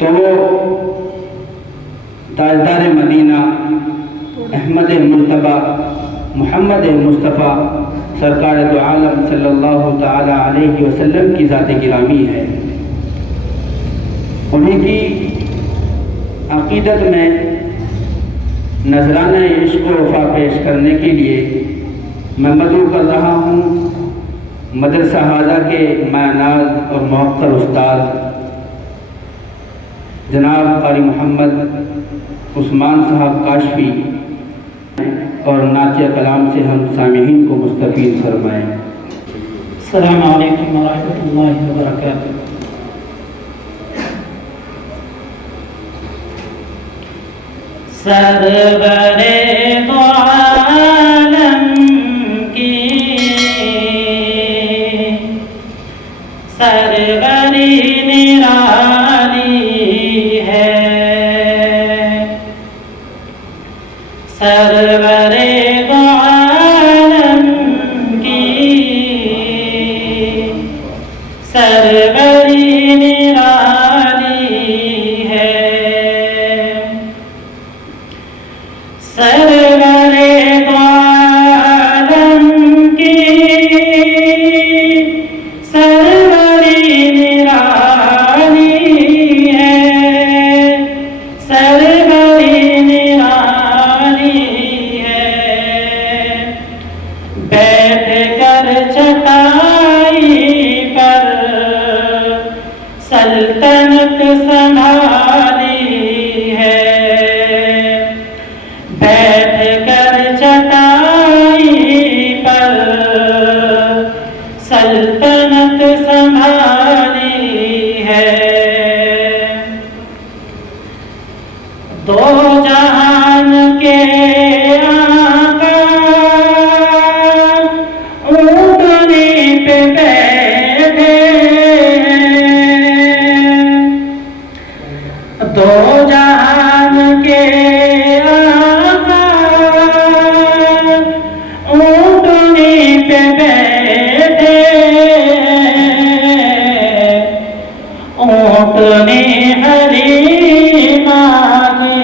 تو وہ تاجدار مدینہ احمد مجتبی محمد مصطفیٰ سرکار دو عالم صلی اللہ تعالی علیہ وسلم کی ذات گرامی ہے۔ انہیں کی عقیدت میں نذرانہ عشق و وفا پیش کرنے کے لیے میں مدعو کر رہا ہوں مدرسہ حاضہ کے معناز اور موقر استاد جناب قاری محمد عثمان صاحب کاشفی اور نعتیہ کلام سے ہم سامعین کو مستفید فرمائیں۔ السلام علیکم ورحمۃ اللہ وبرکاتہ۔ سرور دو عالم کی سروری نرالی ہے، سرور دو عالم کی سروری نرالی ہے، سرور دو عالم کی سروری نرالی ہے، سروری نرالی ہے، بیٹھ کر چٹائی پر سلطنت سنبھالی ہے، بیٹھ کر چٹائی پر سلطنت سنبھالی ہے، دو جہان کے آقا اونٹنی پہ بیٹھے، دو جہان کے آقا اونٹنی پہ بیٹھے، اونٹنی حلیمہ کی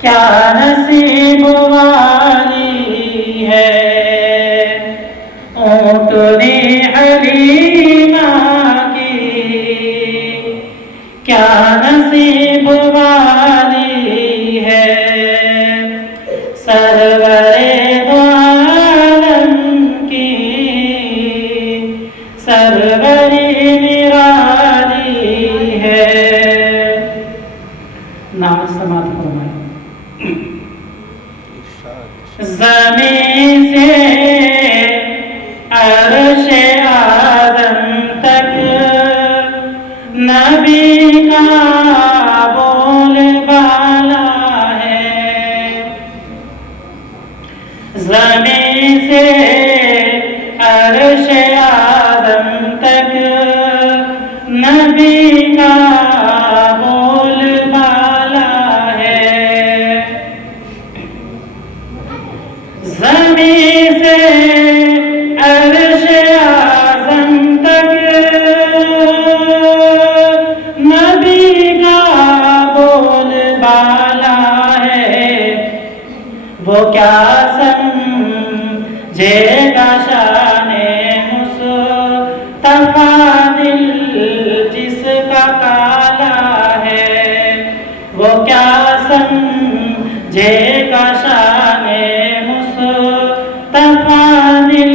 کیا نصیب والی ہے، اونٹنی حلیمہ کی کیا نصیب والی ہے، سرور دو عالم کی سروری نرالی ہے۔ نام سماعت فرمائیں۔ زمین سے عرش اعظم تک نبی کا بول بالا ہے، زمین سے عرش اعظم تک نبی کا بول بالا ہے، زمین سے عرش اعظم تک نبی کا بول بالا ہے، وہ کیا سمجھے گا شان مصطفیٰ دل جس کا کالا ہے، وہ کیا سمجھے گا شان مصطفیٰ دل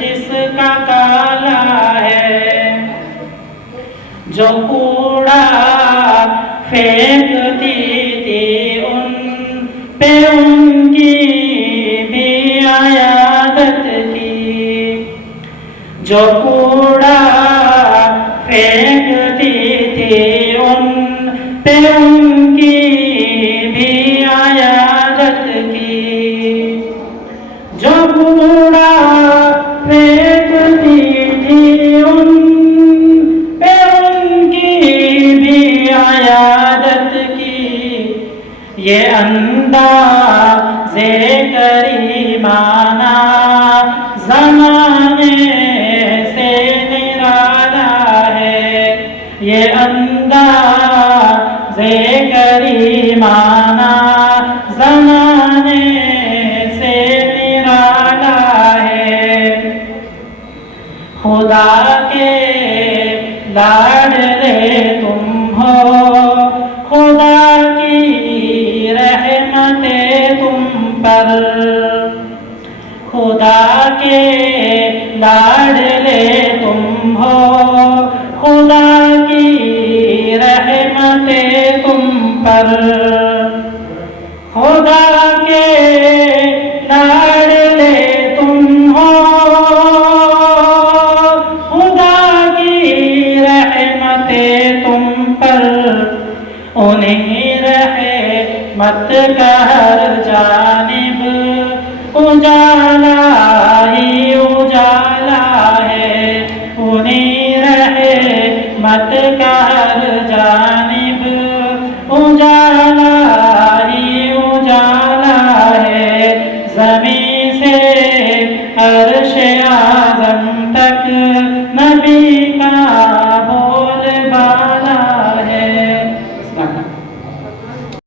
جس کا کالا ہے، جو کوڑا پھینکتی تھی ان پہ ان کی بھی عیادت کی، جو کوڑا پھینکتی تھی ان پہ ان کی بھی عیادت کی، جو کوڑا پھینکتی تھی ان پہ ان کی بھی عیادت کی، یہ انداز کریمانہ زمانے سے نرالا ہے، یہ انداز کریمانہ زمانے سے نرالا ہے۔ خدا کے لاڈلے تم ہو، خدا کی رحمتیں تم پر، خدا کے لاڈلے تم ہو، خدا کی رحمتیں تم پر، خدا کے لاڈلے تم ہو، خدا کی رحمتیں تم پر، انہیں رحمت کا ہر جانب اجالا ہی اجالا ہے، انہیں رحمت کا ہر جانب